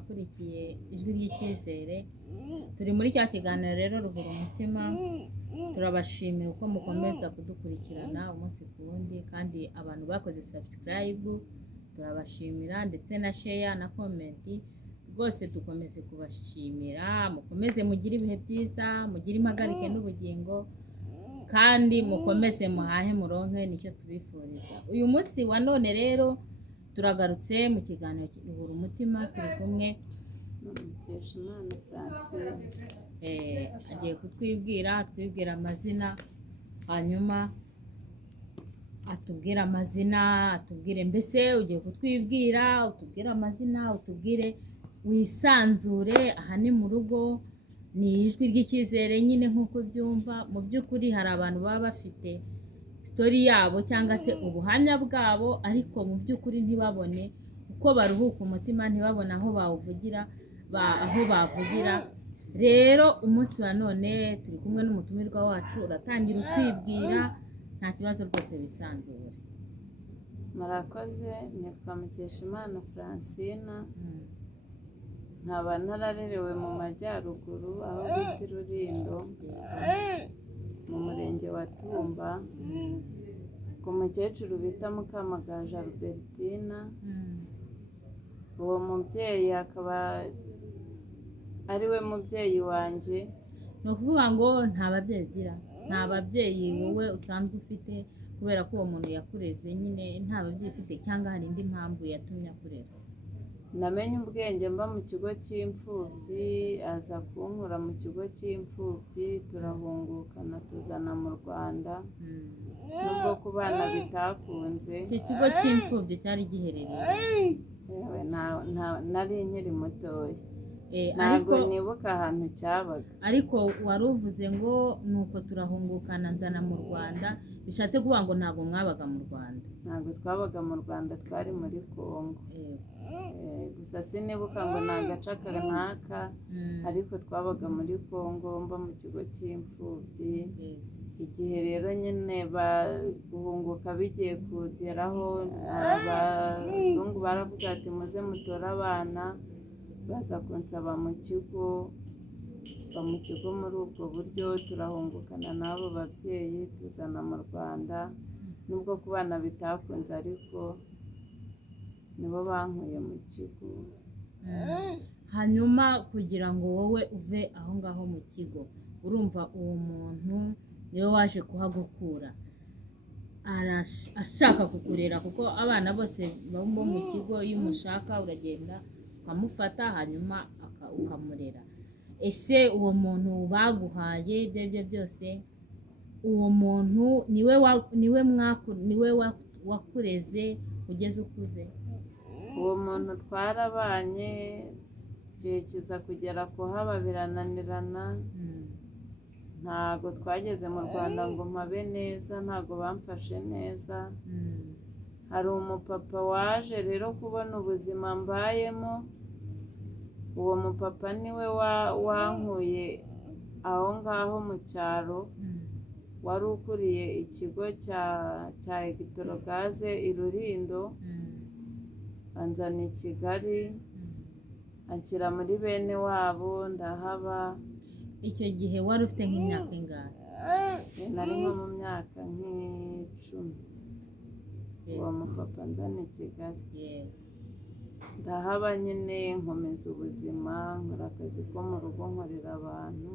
abakurikiye ijwi ry'icyizere. Turi muri cya kiganiro rero ruhura umutima, turabashimira uko mukomeza kudukurikirana umunsi ku wundi, kandi abantu bakoze subscribe turabashimira, ndetse na share na comment. Rwose dukomeze kubashimira, mukomeze mugire ibihe byiza, mugire impagarike n'ubugingo, kandi mukomeze muhahe muronke, nicyo tubifuriza. Uyu munsi wa none rero turagarutse mu kiganiro ruhura umutima, turi kumwe Mukeshimana Francine. agiye kutwibwira, atwibwira amazina, hanyuma atubwire amazina, atubwire mbese ugiye kutwibwira, utubwire amazina, utubwire wisanzure. Aha ni mu rugo, ni ijwi ry'icyizere nyine nk'uko byumva. Mu by'ukuri hari abantu baba bafite sitori yabo cyangwa se ubuhamya bwabo, ariko mu by'ukuri ntibabone uko baruhuka umutima, ntibabone aho bawuvugira, aho bavugira. Rero umunsi wa none turi kumwe n'umutumirwa wacu, uratangira utwibwira, nta kibazo rwose wisanzure. Murakoze, nitwa Mukeshimana Francine. Nkaba nararerewe mu majyaruguru aho bita i Rulindo, mu murenge wa Tumba, ku mukecuru bita Mukamagaju Albertina. Uwo mubyeyi akaba ari we mubyeyi wanjye. Ni ukuvuga ngo nta babyeyi ugira, nta babyeyi wowe usanzwe ufite, kubera ko uwo muntu yakureze nyine nta babyeyi ufite, cyangwa hari indi mpamvu yatumye akurera? Namenye ubwenge mba mu kigo cy'imfubyi, aza kunkura mu kigo cy'imfubyi, turahungukana tuzana mu Rwanda, nubwo ku bana bitakunze. Icyo kigo cy'imfubyi cyari giherereye? Nari nkiri mutoya, ntabwo nibuka ahantu cyabaga. Ariko wari uvuze ngo nuko turahungukana nzana mu Rwanda, bishatse kuvuga ngo ntabwo mwabaga mu Rwanda? Ntabwo twabaga mu Rwanda, twari muri Kongo. Gusa sinibuka ngo ni agace kanaka, ariko twabaga muri Kongo, mba mu kigo cy'imfubyi. Igihe rero nyine guhunguka bigiye kugeraho, abazungu baravuze ati muze mutore abana, baza kunsaba mu kigo, muri ubwo buryo turahungukana n'abo babyeyi tuzana mu Rwanda, nubwo ku bana bitakunze, ariko nibo bankuye mu kigo. Hanyuma kugira ngo wowe uve aho ngaho mu kigo, urumva uwo muntu niwe waje kuhagukura, ashaka kukurera, kuko abana bose bo mu kigo iyo umushaka uragenda ukamufata, hanyuma ukamurera. Ese uwo muntu baguhaye ibyo aribyo byose, uwo muntu niwe wakureze ugeze ukuze? Uwo muntu twarabanye, igihe kiza kugera kuhaba birananirana. Ntabwo twageze mu Rwanda ngo mpabe neza, ntabwo bamfashe neza. Hari umupapa waje rero kubona ubuzima mbayemo, uwo mupapa niwe wankuye aho ngaho mu cyaro, wari ukuriye ikigo cya Egitrogaze i Rulindo, anzana i Kigali, anshyira muri bene wabo, ndahaba. Icyo gihe wari ufite nk'imyaka ingahe? Nari nko mu myaka nk'icumi, uwo mupapa anzana i Kigali. Ndahaba nyine, nkomeza ubuzima, nkora akazi ko mu rugo, nkorera abantu.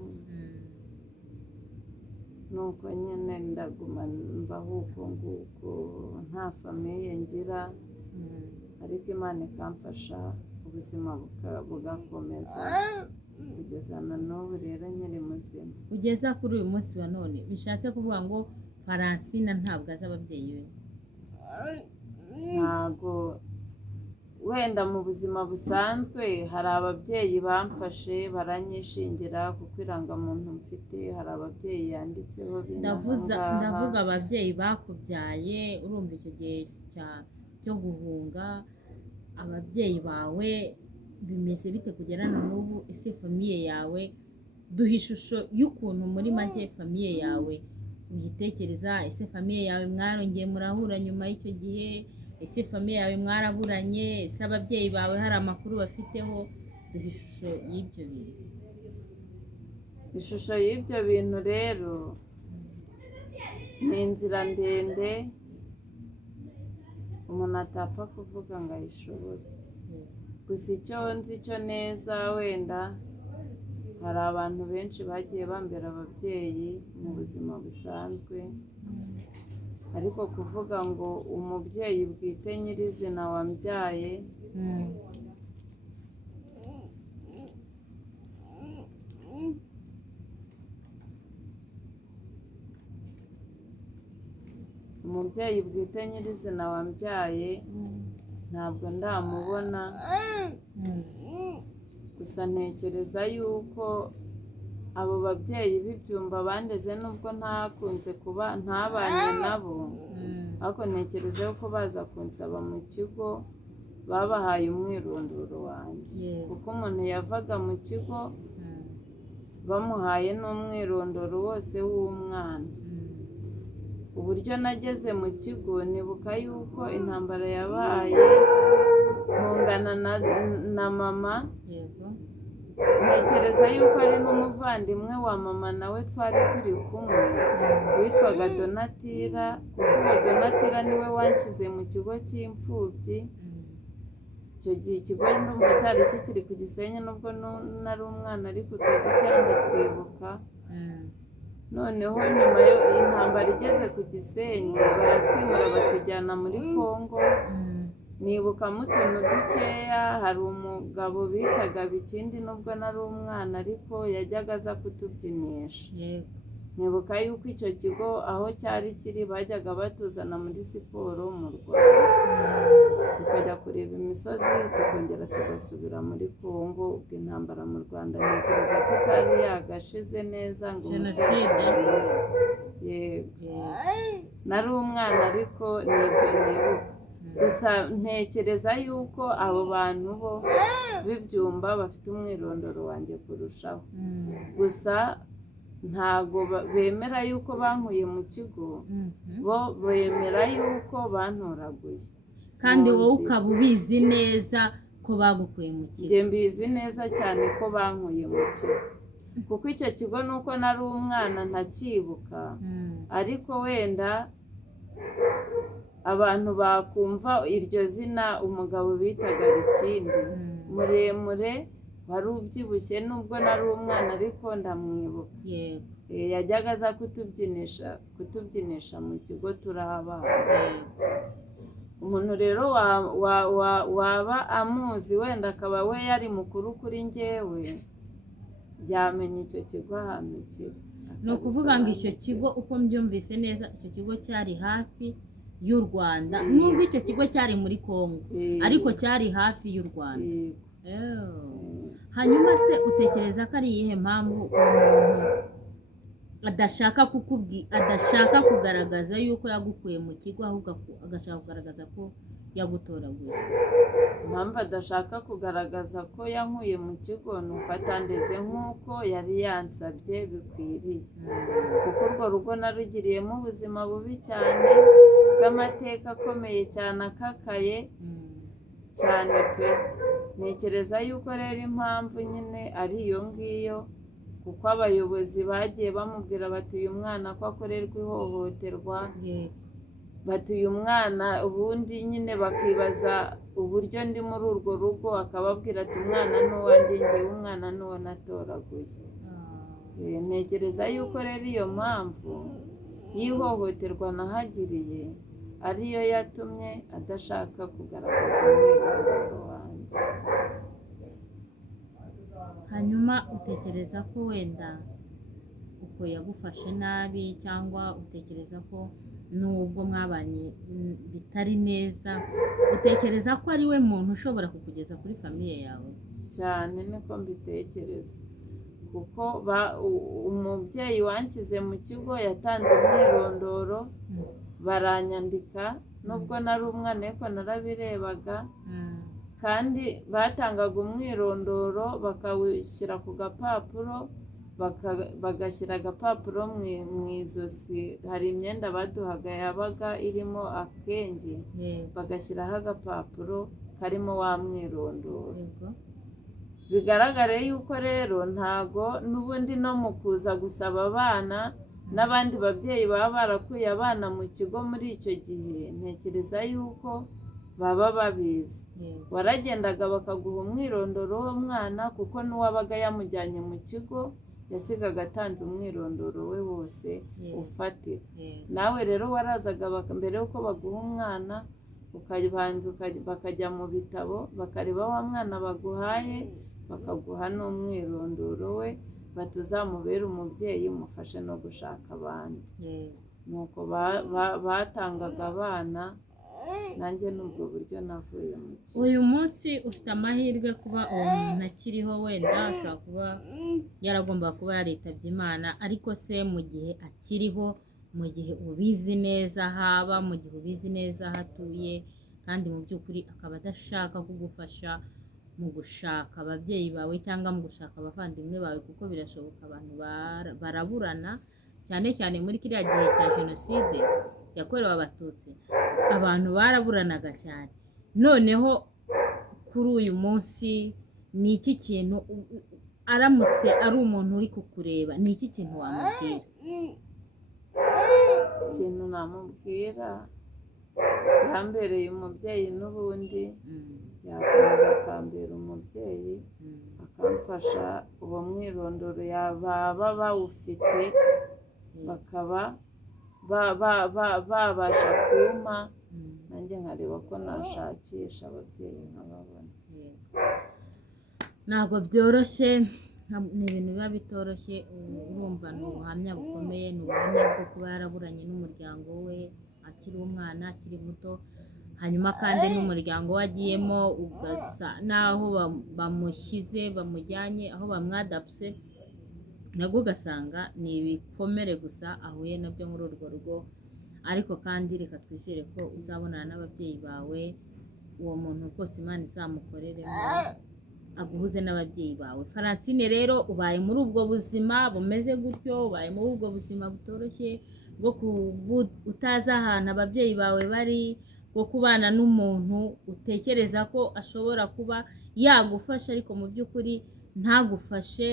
Nuko nyine ndaguma mbaho uko nguko, nta famiye ngira, ariko Imana ikamfasha, ubuzima bugakomeza kugeza na n'ubu rero nkiri muzima. Kugeza kuri uyu munsi wa none, bishatse kuvuga ngo Francine ntabwo azi ababyeyi be? Ntabwo, wenda mu buzima busanzwe hari ababyeyi bamfashe baranyishingira, kuko irangamuntu mfite hari ababyeyi yanditseho. Ndavuga ababyeyi bakubyaye, urumva icyo gihe cyo guhunga, ababyeyi bawe bimeze bite kugera na n'ubu? Ese famiye yawe, duha ishusho y'ukuntu muri make famiye yawe uyitekereza. Ese famiye yawe mwarongeye murahura nyuma y'icyo gihe? Ese famiye yawe mwaraburanye? Ese ababyeyi bawe hari amakuru bafiteho? duha ishusho y'ibyo bintu. Ishusho y'ibyo bintu rero ni inzira ndende umuntu atapfa kuvuga ngo ayishobore. Gusa icyo nzi cyo neza, wenda hari abantu benshi bagiye bambera ababyeyi mu buzima busanzwe, ariko kuvuga ngo umubyeyi bwite nyirizina wambyaye, umubyeyi bwite nyirizina wambyaye ntabwo ndamubona. Gusa ntekereza yuko abo babyeyi b'ibyumba bandeze, nubwo ntakunze kuba ntabanye nabo, ariko ntekereza yuko baza kunsaba mu kigo babahaye umwirondoro wanjye, kuko umuntu yavaga mu kigo bamuhaye n'umwirondoro wose w'umwana. Uburyo nageze mu kigo, nibuka yuko intambara yabaye mpungana na mama, ntekereza yuko ari n'umuvandimwe wa mama nawe twari turi kumwe witwaga Donatira, kuko uwo Donatira niwe wanshyize mu kigo cy'imfubyi. Icyo gihe ikigo ndumva cyari kikiri ku Gisenyi, nubwo nari umwana ariko utwo ducyanda twibuka. Noneho nyuma y'intambara igeze ku Gisenyi baratwimura batujyana muri Kongo. Nibukamo utuntu dukeya, hari umugabo bitaga Bikindi, nubwo nari umwana ariko yajyaga aza kutubyinisha. Nibuka yuko icyo kigo aho cyari kiri bajyaga batuzana muri siporo mu Rwanda, tukajya kureba imisozi tukongera tugasubira muri Kongo. Ubwo intambara mu Rwanda ntekereza ko itari yagashize neza ngo Jenoside. Yego, nari umwana ariko nibyo nibuka. Gusa ntekereza yuko abo bantu bo b'ibyumba bafite umwirondoro wanjye kurushaho. Gusa ntago bemera yuko bankuye mu kigo, bo bemera yuko bantoraguye. Kandi wowe ukaba ubizi neza ko bagukuye mu kigo? Njye mbizi neza cyane ko bankuye mu kigo, kuko icyo kigo nuko nari umwana ntakibuka, ariko wenda abantu bakumva iryo zina, umugabo bitaga Bikindi, muremure, wari ubyibushye, nubwo nari umwana ariko ndamwibuka. Yajyaga aza kutubyinisha mu kigo turi abana. Umuntu rero waba amuzi wenda akaba we yari mukuru kuri njyewe, yamenya icyo kigo ahantu kiri. Ni ukuvuga ngo icyo kigo, uko mbyumvise neza, icyo kigo cyari hafi y'u Rwanda, nubwo icyo kigo cyari muri Kongo ariko cyari hafi y'u Rwanda. Hanyuma se utekereza ko ari iyihe mpamvu umuntu adashaka kugaragaza yuko yagukuye mu kigo, ahubwo agashaka kugaragaza ko yagutoraguye? Impamvu adashaka kugaragaza ko yankuye mu kigo ni uko atandeze nk'uko yari yansabye bikwiriye, kuko urwo rugo narugiriyemo ubuzima bubi cyane bw'amateka akomeye cyane, akakaye cyane pe. Ntekereza yuko rero impamvu nyine ari iyo ngiyo, kuko abayobozi bagiye bamubwira bati uyu mwana ko akorerwa ihohoterwa, bati uyu mwana, ubundi nyine bakibaza uburyo ndi muri urwo rugo, akababwira ati umwana ni uwanjye, ngewe umwana ni uwo natoraguye. Ntekereza yuko rero iyo mpamvu y'ihohoterwa nahagiriye ariyo yatumye adashaka kugaragaza umwirondoro wanjye. Hanyuma utekereza ko wenda uko yagufashe nabi, cyangwa utekereza ko nubwo mwabanye bitari neza, utekereza ko ari we muntu ushobora kukugeza kuri famiye yawe? Cyane niko mbitekereza, kuko umubyeyi wanshyize mu kigo yatanze umwirondoro, baranyandika, nubwo nari umwana ariko narabirebaga, kandi batangaga umwirondoro bakawushyira ku gapapuro, bagashyira agapapuro mu izosi. Hari imyenda baduhaga yabaga irimo akenge, bagashyiraho agapapuro karimo wa mwirondoro. bigaragare yuko rero ntago n'ubundi no mu kuza gusaba abana n'abandi babyeyi baba barakuye abana mu kigo muri icyo gihe, ntekereza yuko baba babizi. Waragendaga bakaguha umwirondoro w'umwana kuko n'uwabaga yamujyanye mu kigo yasigaga atanze umwirondoro we wose ufatika. Nawe rero warazaga mbere y'uko baguha umwana ukabanza bakajya mu bitabo bakareba wa mwana baguhaye, bakaguha n'umwirondoro we, batuzamubere umubyeyi mufashe no gushaka abandi. Nuko batangaga abana, nanjye n'ubwo buryo navuye mu kigo. Uyu munsi ufite amahirwe kuba uwo muntu akiriho, wenda ashobora kuba yaragomba kuba yaritabye Imana, ariko se mu gihe akiriho, mu gihe ubizi neza haba, mu gihe ubizi neza aho atuye, kandi mu by'ukuri akaba adashaka kugufasha mu gushaka ababyeyi bawe cyangwa mu gushaka abavandimwe bawe, kuko birashoboka abantu baraburana, cyane cyane muri kiriya gihe cya jenoside yakorewe abatutsi, abantu baraburanaga cyane. Noneho kuri uyu munsi ni iki kintu aramutse ari umuntu uri kukureba, ni iki kintu wamubwira? Ikintu namubwira, yambereye umubyeyi n'ubundi yakomeza akambera umubyeyi, akamfasha uwo mwirondoro baba bawufite, bakaba babasha kumpa, nanjye nkareba ko nashakisha ababyeyi nkababona. Ntabwo byoroshye, ni ibintu biba bitoroshye. Urumva ni ubuhamya bukomeye, ni ubuhamya bwo kuba yaraburanye n'umuryango we akiri umwana, akiri muto, hanyuma kandi n'umuryango we agiyemo ugasa n'aho bamushyize, bamujyanye aho bamwadapse, nabwo ugasanga ni ibikomere gusa ahuye nabyo muri urwo rugo. Ariko kandi reka twizere ko uzabonana n'ababyeyi bawe, uwo muntu rwose Imana izamukoreremo, aguhuze n'ababyeyi bawe. Francine rero ubaye muri ubwo buzima bumeze gutyo, ubaye muri ubwo buzima butoroshye bwo utazi ahantu ababyeyi bawe bari, bwo kubana n'umuntu utekereza ko ashobora kuba yagufasha ariko mu by'ukuri ntagufashe.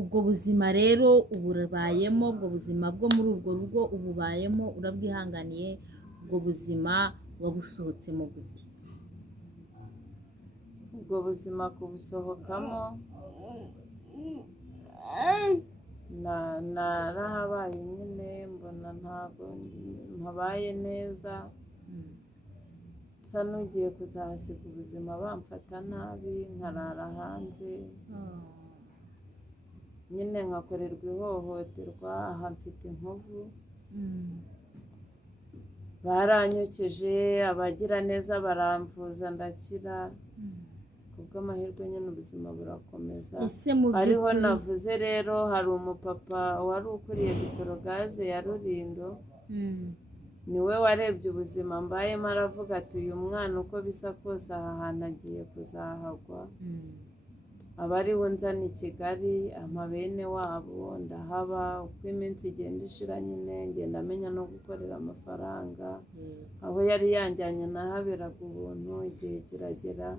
Ubwo buzima rero ububayemo, ubwo buzima bwo muri urwo rugo ububayemo, urabwihanganiye. Ubwo buzima wabusohotsemo gute? Ubwo buzima kubusohokamo narahabaye nyine, mbona ntabwo mpabaye neza, nsa n'ugiye kuzahasiga ubuzima, bamfata nabi, nkarara hanze, nyine nkakorerwa ihohoterwa. Aha mfite inkovu, baranyokeje, abagira neza baramvuza ndakira. Kubw'amahirwe nyine ubuzima burakomeza. Ariho navuze rero, hari umupapa wari ukuriye Bitorogaze ya Rulindo, niwe warebye ubuzima mbayemo, aravuga ati uyu mwana uko bisa kose aha hantu agiye kuzahagwa, aba ariwe unzana i Kigali, amabene wabo ndahaba. Uko iminsi igenda ishira nyine ngenda amenya no gukorera amafaranga, aho yari yanjyanye nahaberaga ubuntu. Igihe kiragera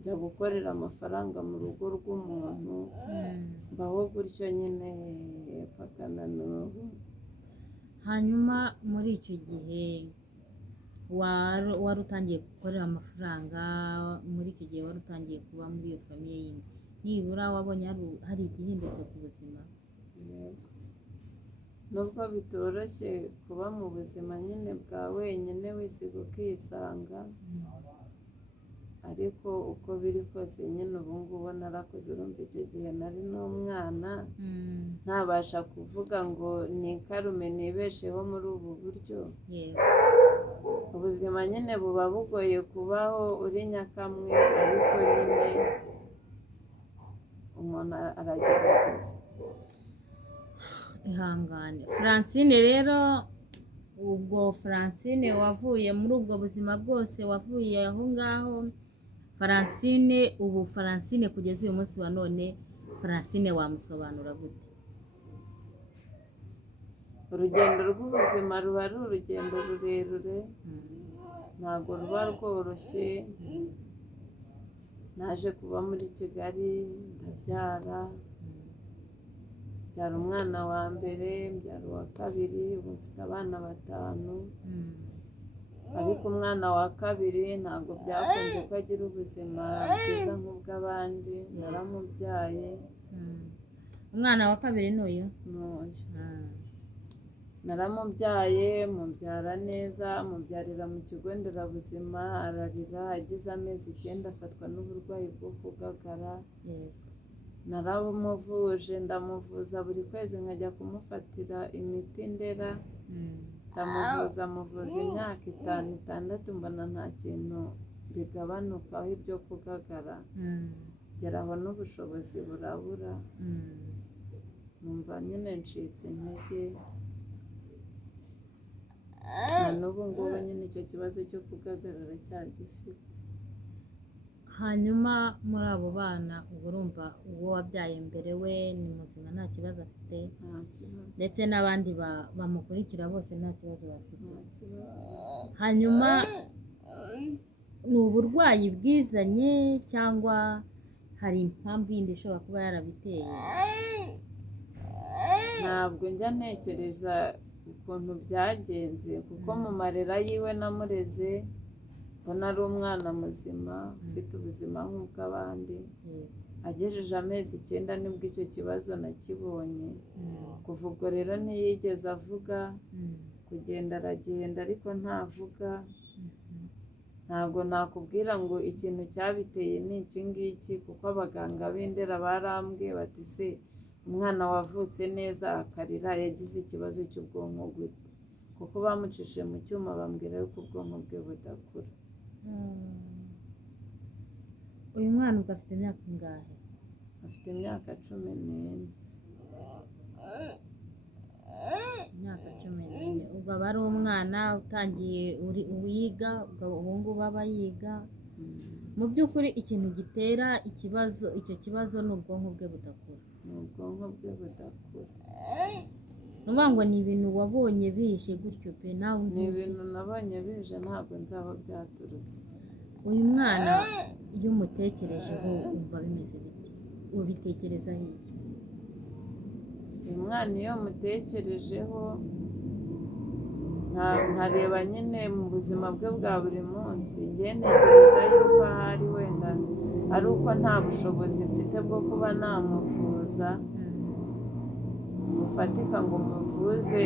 njya gukorera amafaranga mu rugo rw'umuntu, mbaho gutyo nyine paka na n'ubu. Hanyuma muri icyo gihe wari utangiye gukorera amafaranga, muri icyo gihe wari utangiye kuba muri iyo famiye yindi, nibura wabonye hari igihindutse ku buzima? Nubwo bitoroshye kuba mu buzima nyine bwa wenyine wisiga ukisanga, ariko uko biri kose nyine ubu ngubu narakuze. Urumva icyo gihe nari n'umwana, ntabasha kuvuga ngo nikarume nibesheho muri ubu buryo. Ubuzima nyine buba bugoye kubaho uri nyakamwe, ariko nyine umuntu aragerageza. Ihangane Francine rero. Ubwo Francine wavuye muri ubwo buzima bwose, wavuye aho ngaho. Francine ubu, Francine kugeza uyu munsi wa none, Francine wamusobanura gute? Urugendo rw'ubuzima ruba ari urugendo rurerure, ntabwo ruba rworoshye. naje kuba muri Kigali ndabyara, mbyara umwana wa mbere, mbyara uwa kabiri, ubu mfite abana 5, ariko umwana wa kabiri ntabwo byakunze ko agira ubuzima bwiza nk'ubw'abandi, naramubyaye. Umwana wa kabiri n'uyu? N'uyu. Naramubyaye, mubyara neza, mubyarira mu kigo nderabuzima, ararira, agize amezi 9 afatwa n'uburwayi bwo kugagara. Naramuvuje, ndamuvuza buri kwezi nkajya kumufatira imiti Ndera, muvuza imyaka 5-6, mbona nta kintu bigabanukaho ibyo kugagara, geraho n'ubushobozi burabura, numva nyine ncitse intege, na n'ubu ngubu nyine icyo kibazo cyo kugagara aracyagifite. Hanyuma muri abo bana ubwo urumva uwo wabyaye mbere we ni muzima nta kibazo afite, Nta kibazo. ndetse n'abandi bamukurikira bose nta kibazo bafite. Nta kibazo. Hanyuma ni uburwayi bwizanye cyangwa hari impamvu yindi ishobora kuba yarabiteye? Ntabwo njya ntekereza ukuntu byagenze, kuko mu marera yiwe namureze mbona ari umwana muzima ufite ubuzima nk'ubw'abandi. Agejeje amezi 9 nibwo icyo kibazo nakibonye. Kuva ubwo rero ntiyigeze avuga, kugenda aragenda ariko ntavuga. Ntabwo nakubwira ngo ikintu cyabiteye ni iki ngiki, kuko abaganga b'Indera barambwiye bati se umwana wavutse neza akarira yagize ikibazo cy'ubwonko gute, kuko bamucishije mu cyuma bambwira yuko ubwonko bwe budakura. Uyu mwana ubwo afite imyaka ingahe? Afite imyaka 14. Imyaka 14. Ubwo aba ari umwana utangiye wiga, ubu ngubu aba yiga. Mu by'ukuri ikintu gitera icyo kibazo ni ubwonko bwe budakura. Ni ubwonko bwe budakura. Ni ukuvuga ngo ni ibintu wabonye bije gutyo pe nawe Ni ibintu nabonye bije, ntabwo nzi aho byaturutse. Uyu mwana iyo umutekerejeho wumva bimeze bite? Ubitekerezaho iki? Uyu mwana iyo mutekerejeho nkareba nyine mu buzima bwe bwa buri munsi, njye ntekereza yuko ahari wenda ari uko nta bushobozi mfite bwo kuba namuvuza bufatika ngo muvuze,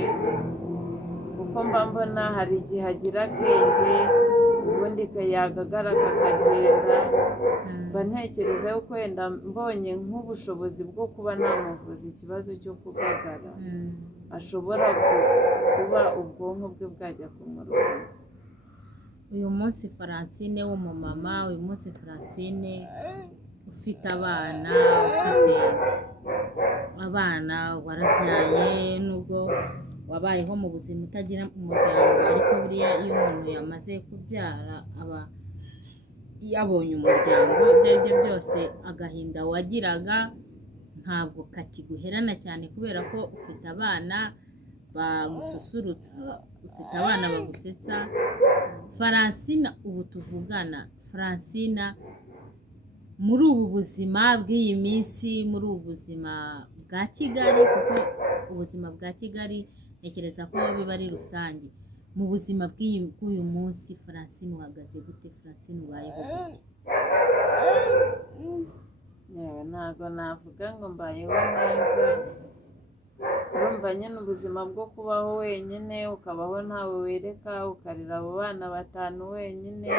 kuko mba mbona hari igihe agira akenge ubundi yagagara kakagenda. Mba ntekereza yuko wenda mbonye nk'ubushobozi bwo kuba namuvuza ikibazo cyo kugagara, ashobora kuba ubwonko bwe bwajya ku murongo. Uyu munsi Francine w'umumama, uyu munsi Francine ufite abana, warabyaye, nubwo wabayeho mu buzima utagira umuryango, ariko buriya iyo umuntu yamaze kubyara aba yabonye umuryango. Ibyo ari byo byose agahinda wagiraga ntabwo kakiguherana cyane, kubera ko ufite abana bagususurutsa, ufite abana bagusetsa. Francine ubu tuvugana, Francine muri ubu buzima bw'iyi minsi, muri ubu buzima bwa Kigali, kuko ubuzima bwa Kigali ntekereza ko biba ari rusange, mu buzima bw'uyu munsi Francine uhagaze gute? Francine ubayeho gute? Ntabwo navuga ngo mbayeho neza. Urumva nyine ubuzima bwo kubaho wenyine, ukabaho ntawe wereka, ukarera abo bana 5 wenyine,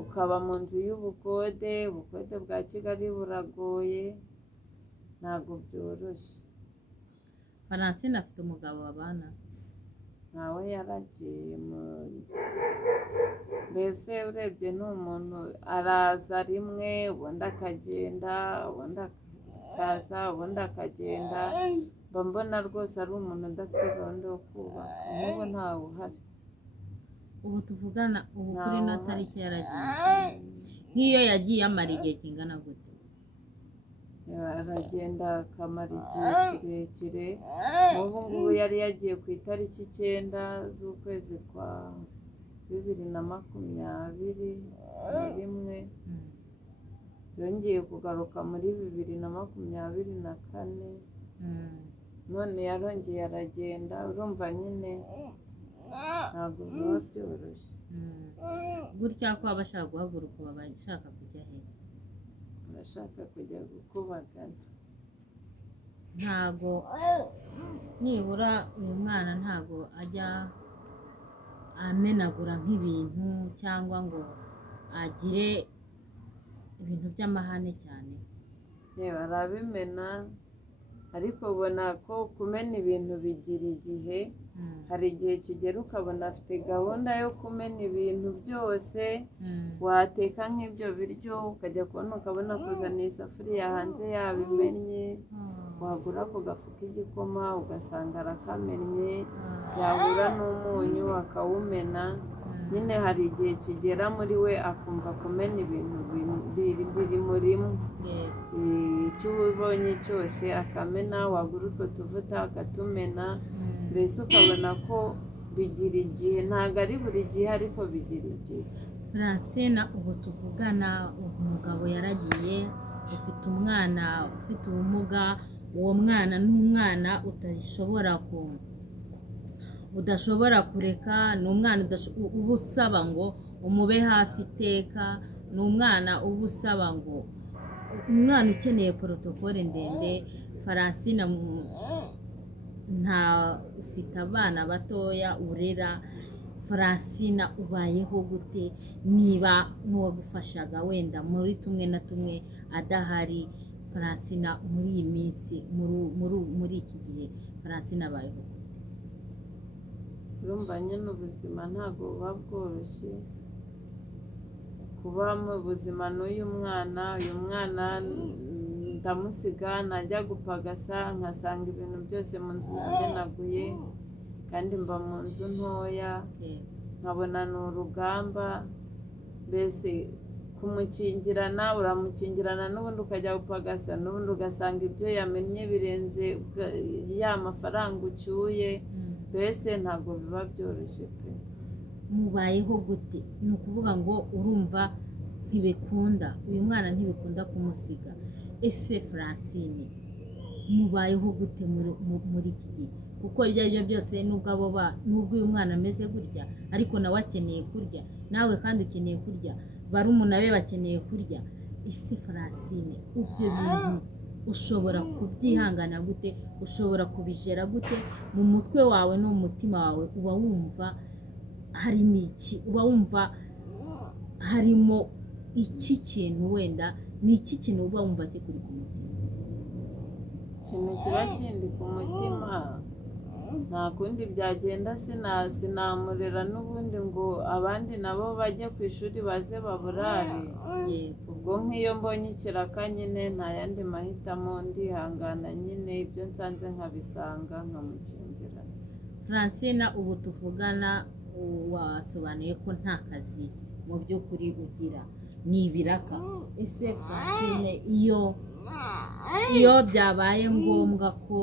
ukaba mu nzu y'ubukode. Ubukode bwa Kigali buragoye, ntabwo byoroshye. Francine afite umugabo babana? Ntawe yaragiye, mbese urebye ni umuntu araza rimwe ubundi akagenda, ubundi akaza ubundi akagenda. Mba mbona rwose ari umuntu udafite gahunda yo kubaka, n'ubu ntawe uhari. Ubu tuvugana, ubu kuri ino tariki yaragiye. Nk'iyo yagiye amara igihe kingana gute? Aragenda akamara igihe kirekire. Nk'ubu ngubu yari yagiye ku itariki 9 z'ukwezi kwa 2021. yongeye kugaruka muri 2024 none yarongeye aragenda, urumva nyine ntabwo biba byoroshye. gutya ko aba ashaka guhaguruka baba ashaka kujya he? Urashaka kujya gukubagana. ntago nibura uyu mwana ntago ajya amenagura nk'ibintu cyangwa ngo agire ibintu by'amahane cyane. Yewe arabimena, ariko ubona ko kumena ibintu bigira igihe. Hari igihe kigera ukabona afite gahunda yo kumena ibintu byose. Wateka nk'ibyo biryo ukajya kubona ukabona kuzana isafuriya hanze yabimennye. Wagura ako gafu k'igikoma ugasanga arakamennye, yahura n'umunyu akawumena. Nyine hari igihe kigera muri we akumva kumena ibintu biri murimo. Icyo ubonye cyose akamena, wagura utwo tuvuta akatumena. Mbese ukabona ko bigira igihe, ntabwo ari buri gihe ariko bigira igihe. Francine, ubu tuvugana umugabo yaragiye, ufite umwana ufite ubumuga. Uwo mwana ni umwana udashobora kureka, ni umwana uba usaba ngo umube hafi iteka, ni umwana uba usaba ngo umwana ukeneye porotokole ndende. Francine, nta ufite abana batoya urera. Francine, ubayeho gute niba n'uwagufashaga wenda muri tumwe na tumwe adahari? Francine, muri iyi minsi muri iki gihe Francine abayeho gute? Urumva nyine ubuzima ntabwo buba bworoshye kuba mu buzima n'uyu mwana. Uyu mwana ndamusiga, najya gupagasa nkasanga ibintu byose mu nzu yamenaguye, kandi mba mu nzu ntoya, nkabona ni urugamba. Mbese kumukingirana, uramukingirana n'ubundi ukajya gupagasa, n'ubundi ugasanga ibyo yamennye birenze ya mafaranga ucyuye. Mbese ntabwo biba byoroshye pe. Mubayeho gute? Ni ukuvuga ngo urumva ntibikunda, uyu mwana ntibikunda kumusiga. Ese Francine, mubayeho gute muri iki gihe? Kuko ibyo ari byo byose nubwo uyu mwana ameze gutya, ariko nawe akeneye kurya, nawe kandi ukeneye kurya, barumuna be bakeneye kurya. Ese Francine, ibyo bintu ushobora kubyihangana gute? Ushobora kubijera gute? Mu mutwe wawe no mu mutima wawe uba wumva harimo iki? Uba wumva harimo iki kintu? Wenda ni iki kintu uba wumva kikuri ku mutima? Ikintu kiba kindi ku mutima, nta kundi byagenda. Sinamurera n'ubundi ngo abandi nabo bajye ku ishuri baze baburare. Ubwo nk'iyo mbonye ikiraka nyine nta yandi mahitamo, ndihangana nyine, ibyo nsanze nkabisanga nkamukingirana. Francine, ubu tuvugana wasobanuye ko nta kazi mu by'ukuri ugira, ni ibiraka. Ese Francine, iyo byabaye ngombwa ko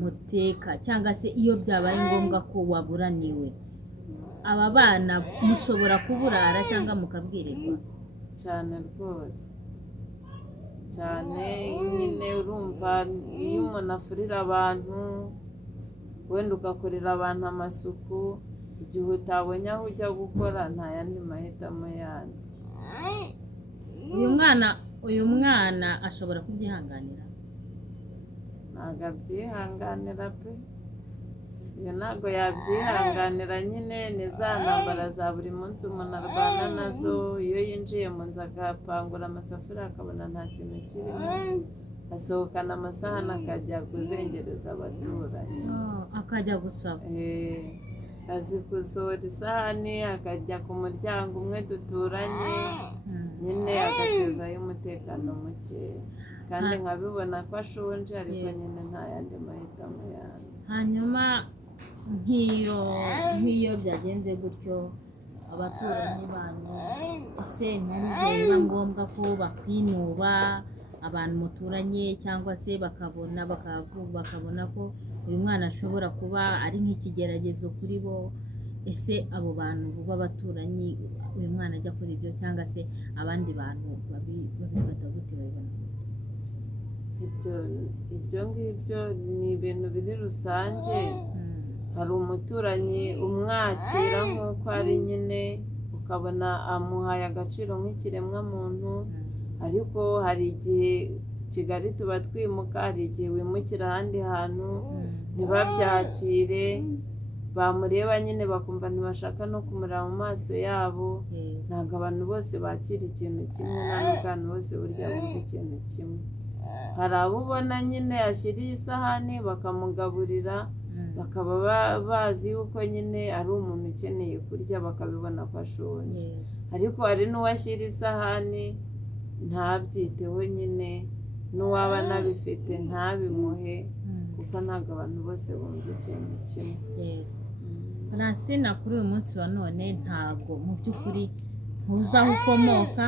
muteka cyangwa se iyo byabaye ngombwa ko waburaniwe, aba bana mushobora kuburara cyangwa mukabwirirwa? Cyane rwose cyane. Nyine urumva iyo umuntu afurira abantu, wenda ugakorera abantu amasuku, igihe utabonye aho ujya gukora nta yandi mahitamo yandi. uyu mwana ashobora kubyihanganira? Ntabwo abyihanganira pe. Iyo ntabwo yabyihanganira. Nyine ni za ntambara za buri munsi umuntu arwana nazo. Iyo yinjiye mu nzu agapangura amasafuriya akabona nta kintu kirimo, asohokana amasahani akajya kuzengereza abaturanyi. Akajya gusaba? Azi gusohora isahani akajya ku muryango umwe duturanye, nyine agatezayo umutekano mukeya, kandi nkabibona ko ashonje, ariko nyine nta yandi mahitamo yandi. Hanyuma nk'iyo byagenze gutyo, abaturanyi banyu, ese biba ngombwa ko bakwinuba abantu muturanye, cyangwa se bakabona ko uyu mwana ashobora kuba ari nk'ikigeragezo kuri bo? ese abo bantu b'abaturanyi uyu mwana ajya kuri ibyo cyangwa se abandi bantu babifata gute babibona ibyo ngibyo ni ibintu biri rusange. Hari umuturanyi umwakira nk'uko ari nyine ukabona amuhaye agaciro nk'ikiremwamuntu, ariko hari igihe Kigali tuba twimuka, hari igihe wimukira ahandi hantu ntibabyakire, bamureba nyine bakumva ntibashaka no kumureba mu maso yabo. Ntabwo abantu bose bakira ikintu kimwe, nta n'ubwo abantu bose burya bumva ikintu kimwe. Hari abo ubona nyine ashyiriye isahani bakamugaburira, bakaba bazi yuko nyine ari umuntu ukeneye kurya, bakabibona ko ashonje. Ariko hari n'uwashyira isahani ntabyiteho nyine, n'uwaba anabifite ntabimuhe, kuko ntabwo abantu bose bumva ikintu kimwe. Francine, kuri uyu munsi wa none ntabwo mu by'ukuri ntuzi aho ukomoka,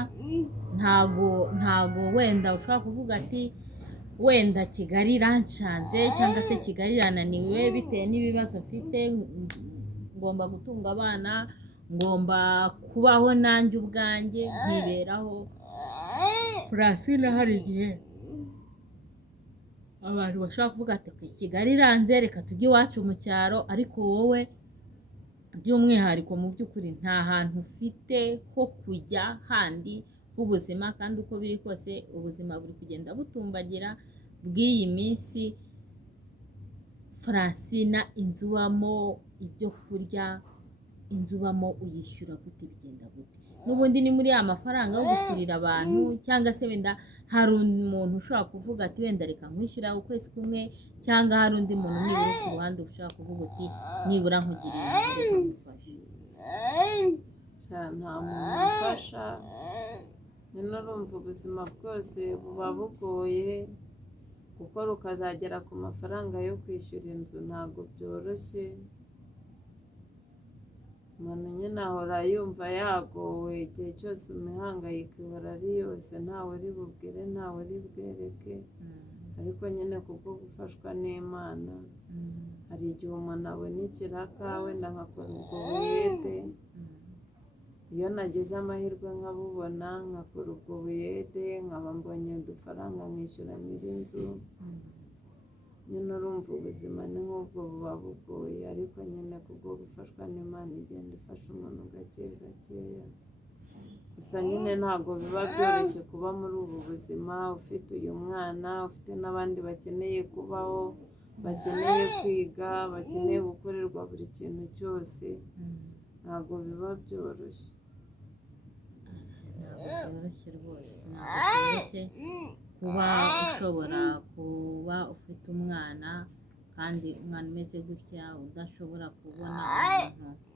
ntabwo wenda ushobora kuvuga ati wenda Kigali iranshanze cyangwa se Kigali irananiwe bitewe n'ibibazo mfite, ngomba gutunga abana, ngomba kubaho nanjye ubwanjye nkiberaho. Francine, hari igihe abantu bashobora kuvuga ati Kigali iranze reka tujye iwacu mu cyaro, ariko wowe by'umwihariko mu by'ukuri nta hantu ufite ho kujya handi h'ubuzima, kandi uko biri kose ubuzima buri kugenda butumbagira bw'iyi minsi. Francine, inzu ubamo, ibyo kurya, inzu ubamo uyishyura gute, bigenda gute? N'ubundi ni muri ya mafaranga yo gushyurira abantu, cyangwa se wenda hari umuntu ushobora kuvuga ati wenda reka nkwishyura ukwezi kumwe, cyangwa hari undi muntu nibura ku ruhande ushobora kuvuga uti nibura nkugiriye reka ngufashe? Nta muntu ufasha, nyine urumva ubuzima bwose buba bugoye, gukora ukazagera ku mafaranga yo kwishyura inzu ntabwo byoroshye. Umuntu nyine ahora yumva yagowe igihe cyose, imihangayiko ihora ari yose, ntawe uri bubwire ntawe uri bwereke, ariko nyine kubwo gufashwa n'Imana hari igihe umuntu abona ikiraka wenda nkakora ubwo buyede. Iyo nagize amahirwe nkabubona nkakora ubwo buyede, nkaba mbonye udufaranga nkishyura nyir'inzu, nyine urumva ubuzima ni nk'ubwo buba bugoye, ariko nyine kubwo gufashwa n'Imana igenda ifasha umuntu gake gakeya. Gusa nyine ntabwo biba byoroshye kuba muri ubu buzima ufite uyu mwana, ufite n'abandi bakeneye kubaho, bakeneye kwiga, bakeneye gukorerwa buri kintu cyose, ntabwo biba byoroshye. Ntabwo byoroshye rwose, ntabwo byoroshye kuba ushobora kuba ufite umwana kandi umwana umeze gutya udashobora kubona umuntu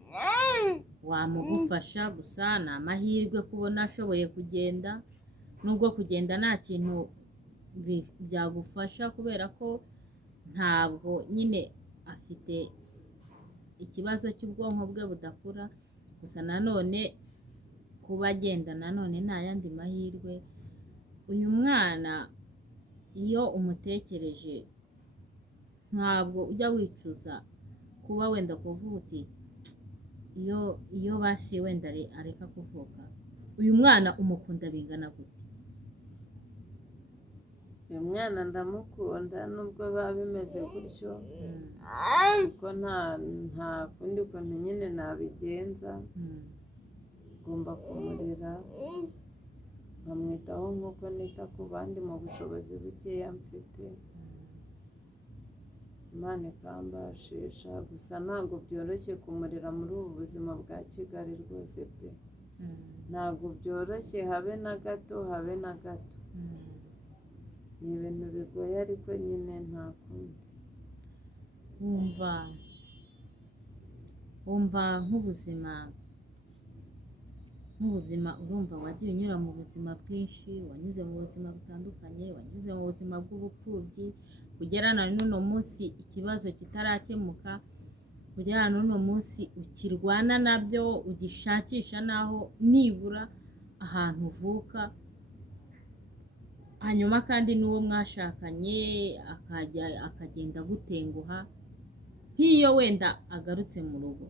wamugufasha. Gusa ni amahirwe kubona ashoboye kugenda, nubwo kugenda nta kintu byagufasha kubera ko ntabwo nyine afite ikibazo cy'ubwonko bwe budakura. Gusa nanone kuba agenda nanone nta yandi mahirwe. Uyu mwana iyo umutekereje ntabwo ujya wicuza kuba wenda kuvuga uti iyo basi wenda areka kuvuka. Uyu mwana umukunda bingana gute? Uyu mwana ndamukunda nubwo biba bimeze gutyo, kuko nta kundi kuntu nyine nabigenza. Ngomba kumurera nkamwitaho nk'uko nita ku bandi mu bushobozi bukeya mfite, Imana ikambashisha. Gusa ntabwo byoroshye kumurera muri ubu buzima bwa Kigali rwose pe, ntabwo byoroshye habe na gato, habe na gato. Ni ibintu bigoye, ariko nyine nta kundi. wumva nk'ubuzima urumva wagiye unyura mu buzima bwinshi, wanyuze mu buzima butandukanye, wanyuze mu buzima bw'ubupfubyi, kugera na n'uno munsi ikibazo kitarakemuka, kugera na n'uno munsi ukirwana nabyo, ugishakisha naho nibura ahantu uvuka. Hanyuma kandi n'uwo mwashakanye akagenda agutenguha, nk'iyo wenda agarutse mu rugo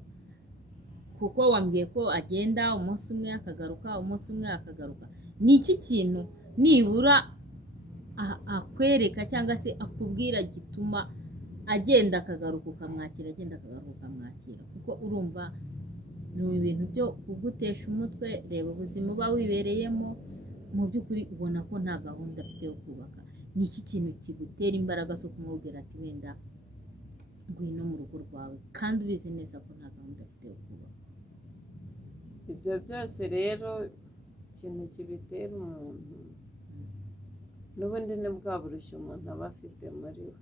kuko wambwiye ko agenda umunsi umwe akagaruka, umunsi umwe akagaruka. Ni iki kintu nibura akwereka cyangwa se akubwira gituma agenda akagaruka ukamwakira, agenda akagaruka ukamwakira? Kuko urumva ni ibintu byo kugutesha umutwe. Reba ubuzima uba wibereyemo, mu by'ukuri ubona ko nta gahunda afite yo kubaka. Ni iki kintu kigutera imbaraga zo kumubwira ati wenda ngwino mu rugo rwawe, kandi ubizi neza ko nta gahunda afite yo kubaka? ibyo byose rero ikintu kibitera umuntu n'ubundi ni bwa burushyo umuntu aba afite muri we,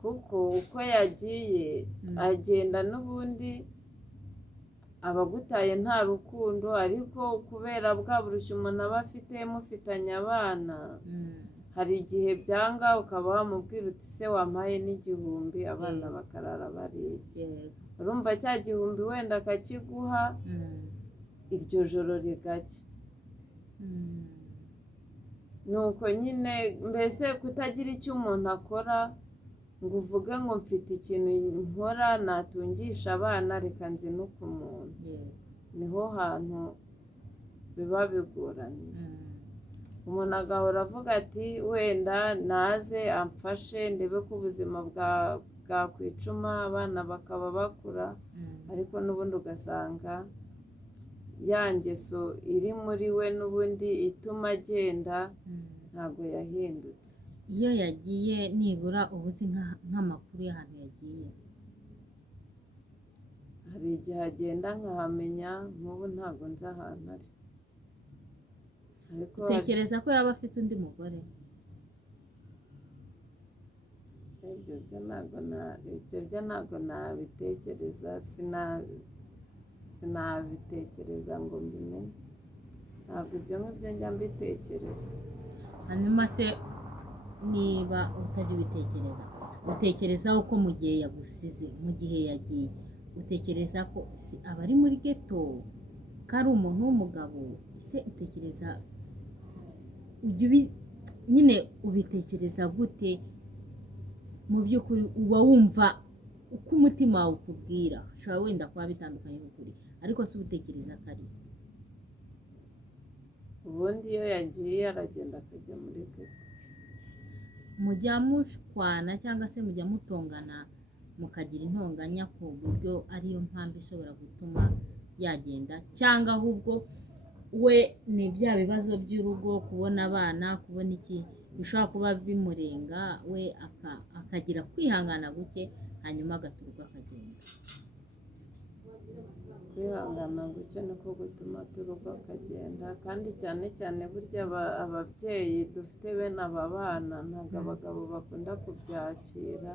kuko uko yagiye agenda n'ubundi abagutaye nta rukundo, ariko kubera bwa burushyo umuntu aba afite mufitanye abana, hari igihe byanga ukaba wamubwira uti se wampaye n'igihumbi abana bakarara bariye. Urumva cya gihumbi wenda akakiguha iryo joro rigacya. Nuko nyine mbese kutagira icyo umuntu akora ngo uvuge ngo mfite ikintu nkora natungisha abana reka nzinuke umuntu, niho hantu biba bigoranye. Umuntu agahora avuga ati wenda naze amfashe ndebe ko ubuzima bwakwicuma abana bakaba bakura, ariko n'ubundi ugasanga ya ngeso iri muri we n'ubundi ituma agenda ntabwo yahindutse. Iyo yagiye nibura uba uzi nk'amakuru y'ahantu yagiye? Hari igihe agenda nkahamenya, nk'ubu ntabwo nzi ahantu ari. Utekereza ko yaba afite undi mugore? ibyo byo ntabwo nabitekereza, sinabitekereza ngo mbimenye, ntabwo ibyo ngibyo njya mbitekereza. Hanyuma se niba utajya ubitekereza, utekerezaho ko mu gihe yagusize, mu gihe yagiye, utekereza ko aba ari muri geto, ko ari umuntu w'umugabo? Ese utekereza nyine ubitekereza gute? Mu by'ukuri uba wumva uko umutima wawe ukubwira, ushobora wenda kuba bitandukanye n'ukuri, ariko se utekereza ko ari ubundi iyo yagiye aragenda akajya muri geto. Mujya mushwana cyangwa se mujya mutongana mukagira intonganya ku buryo ariyo mpamvu ishobora gutuma yagenda, cyangwa ahubwo we ni bya bibazo by'urugo, kubona abana, kubona iki bishobora kuba bimurenga, we akagira kwihangana guke hanyuma agaturuka akagenda? Kwihangana guke niko gutuma aturuka akagenda, kandi cyane cyane burya ababyeyi dufite bene aba bana ntabwo abagabo bakunda kubyakira.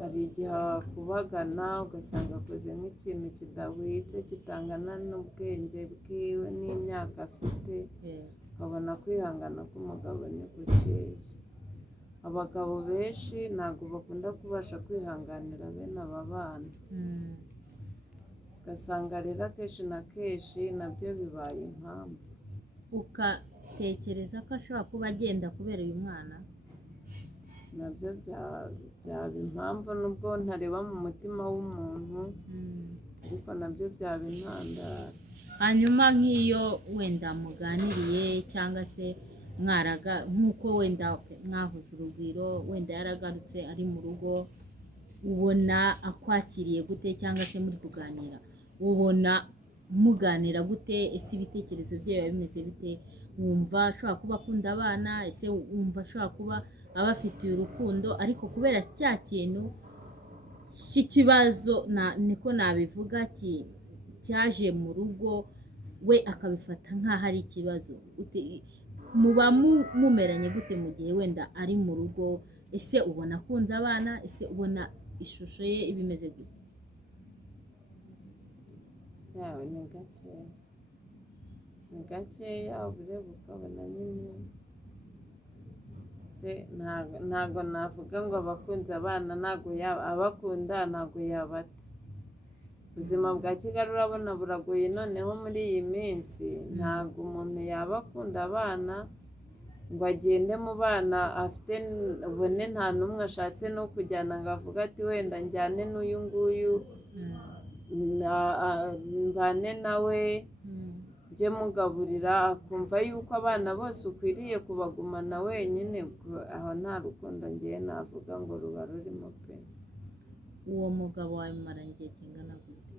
Hari igihe wakubagana ugasanga akoze nk'ikintu kidahwitse kitangana n'ubwenge bwiwe n'imyaka afite, ukabona kwihangana k'umugabo ni gukeya. Abagabo benshi ntabwo bakunda kubasha kwihanganira bene aba bana, ugasanga rero akenshi na kenshi nabyo bibaye impamvu. Ugatekereza ko ashobora kuba agenda kubera uyu mwana? Nabyo byaba impamvu, nubwo ntareba mu mutima w'umuntu, ariko nabyo byaba intandaro. Hanyuma nk'iyo wenda muganiriye cyangwa se nk'uko wenda mwahuje urugwiro, wenda yaragarutse ari mu rugo, ubona akwakiriye gute? Cyangwa se muri kuganira ubona muganira gute? Ese ibitekerezo bye biba bimeze bite? Wumva ashobora kuba akunda abana? Ese wumva ashobora kuba abafitiye urukundo, ariko kubera cya kintu cy'ikibazo niko nabivuga cyaje mu rugo, we akabifata nk'aho ari ikibazo? Muba mumeranye gute mu gihe wenda ari mu rugo? Ese ubona akunze abana? Ese ubona ishusho ye ibimeze gute? Yawe ni gakeya ubureba ukabona nyine ntabwo navuga ngo abakunze abana, ntabwo abakunda ntabwo yabata. Ubuzima bwa Kigali urabona buragoye noneho muri iyi minsi, ntabwo umuntu yaba akunda abana ngo agende mu bana afite ubone nta n'umwe ashatse no kujyana ngo avuge ati wenda njyane n'uyu nguyu. mbane nawe njye mugaburira, akumva yuko abana bose ukwiriye kubagumana wenyine, aho nta rukundo ngewe navuga ngo ruba rurimo pe. uwo mugabo wawe mumaranye igihe kingana gute?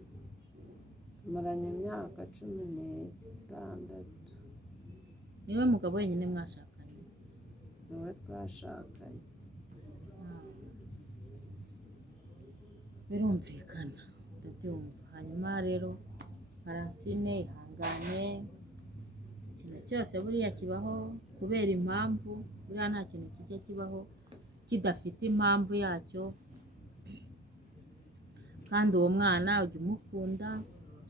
tumaranye imyaka 16. niwe mugabo wenyine mwashakanye? niwe twashakanye. birumvikana, ndabyumva. hanyuma rero Francine ihangane, ikintu cyose buriya kibaho kubera impamvu, buriya nta kintu kijya kibaho kidafite impamvu yacyo, kandi uwo mwana ujya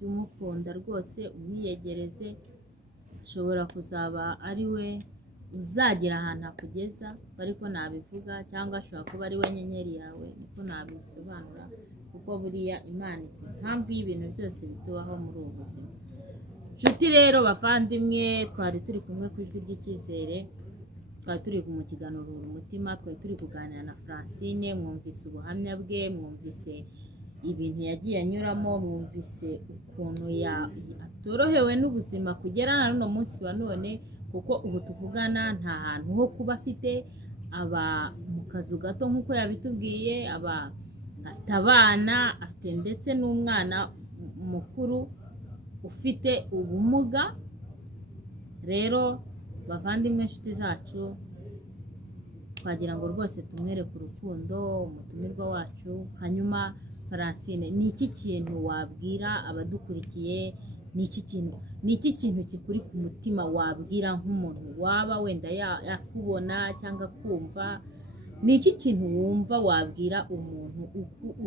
umukunda rwose, umwiyegereze, ashobora kuzaba ari we uzagira ahantu akugeza, ariko nabivuga, cyangwa ashobora kuba ari we nyenyeri yawe, niko nabisobanura, kuko buriya Imana izi impamvu y'ibintu byose bitubaho muri ubu buzima. Nshuti rero bavandimwe, twari turi kumwe ku Ijwi ry'Icyizere, twari turi mu kiganiro umutima, twari turi kuganira na Francine, mwumvise ubuhamya bwe, mwumvise ibintu yagiye anyuramo, mwumvise ukuntu atorohewe n'ubuzima kugera na n'uno munsi wa none, kuko ubu tuvugana nta hantu ho kuba afite, aba mu kazu gato nk'uko yabitubwiye, aba afite abana, afite ndetse n'umwana mukuru ufite ubumuga. rero bavandimwe, inshuti zacu, twagira ngo rwose tumwereke urukundo umutumirwa wacu. hanyuma Francine, ni iki kintu wabwira abadukurikiye? ni iki kintu kikuri ku mutima wabwira nk'umuntu waba wenda yakubona cyangwa kumva? ni iki kintu wumva wabwira umuntu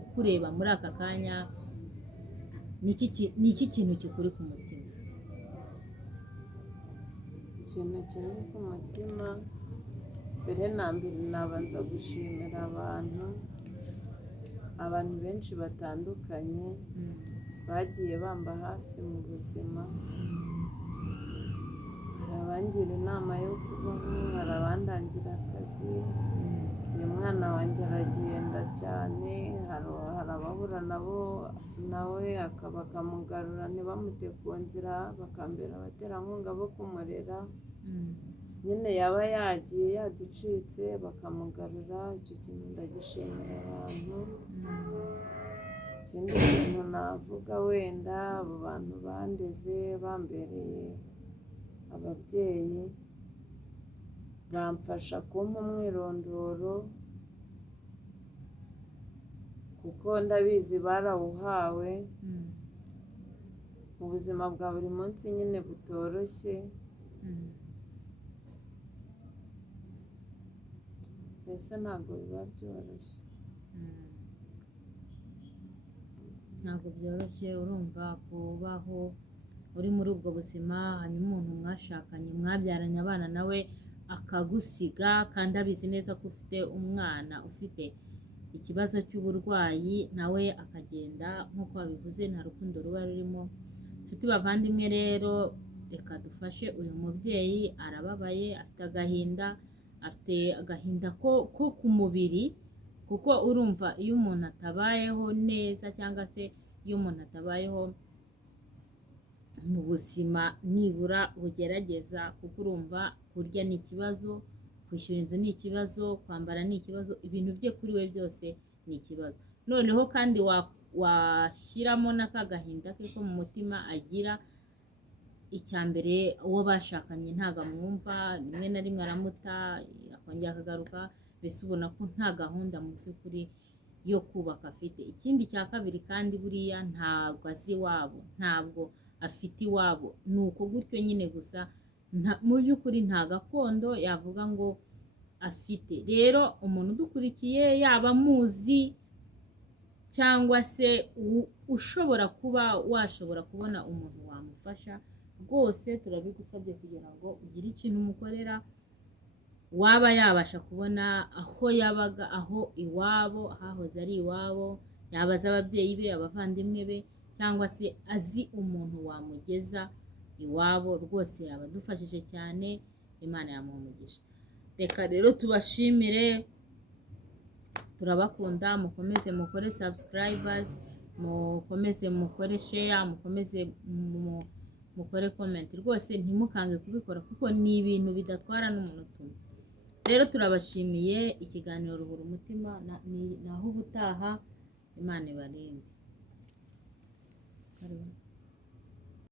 ukureba muri aka kanya? ni iki kintu kikuri ku mutima? ikintu kiri ku mutima, mbere na mbere nabanza gushimira abantu benshi batandukanye bagiye bamba hafi mu buzima. hari abangira inama yo kubaho, hari abandangira akazi, uyu mwana wanjye aragenda cyane, hari abahura nawe bakamugarura ntibamute ku nzira, bakambera abaterankunga bo kumurera. nyine yaba yagiye yaducitse bakamugarura, icyo kintu ndagishimira abantu. ikindi kintu navuga, wenda abo bantu bandeze bambereye ababyeyi, bamfasha kumpa umwirondoro, kuko ndabizi barawuhawe mu buzima bwa buri munsi nyine butoroshye. mbese ntabwo biba byoroshye. ntabwo byoroshye, urumva kubaho uri muri ubwo buzima, hanyuma umuntu mwashakanye mwabyaranye abana nawe akagusiga, kandi abizi neza ko ufite umwana ufite ikibazo cy'uburwayi, nawe akagenda nk'uko wabivuze, nta rukundo ruba rurimo. Inshuti bavandimwe rero, reka dufashe uyu mubyeyi, arababaye, afite agahinda ko ku mubiri, kuko urumva iyo umuntu atabayeho neza, cyangwa se iyo umuntu atabayeho mu buzima nibura bugerageza, kuko urumva kurya ni ikibazo, kwishyura inzu ni ikibazo, kwambara ni ikibazo, ibintu bye kuri we byose ni ikibazo. noneho kandi washyiramo n'akagahinda ke ko mu mutima agira. icya mbere, uwo bashakanye ntabwo amwumva, rimwe na rimwe aramuta akongera akagaruka, mbese ubona ko nta gahunda mu by'ukuri yo kubaka afite. ikindi cya kabiri kandi, buriya ntabwo azi iwabo, ntabwo afite iwabo, ni uko gutyo nyine gusa, mu by'ukuri nta gakondo yavuga ngo afite. rero umuntu udukurikiye, yaba amuzi cyangwa se ushobora kuba washobora kubona umuntu wamufasha, rwose turabigusabye kugira ngo ugire ikintu umukorera, waba yabasha kubona aho yabaga, aho iwabo hahoze ari iwabo, yabaza ababyeyi be, abavandimwe be, cyangwa se azi umuntu wamugeza iwabo, rwose yabadufashije cyane. Imana yamuha umugisha. reka rero tubashimire, turabakunda, mukomeze mukore subscribers, mukomeze mukore share, mukomeze mukore comment, rwose ntimukange kubikora kuko ni ibintu bidatwara n'umunota umwe. Rero turabashimiye, ikiganiro ruhura umutima naho ubutaha, Imana ibarinde.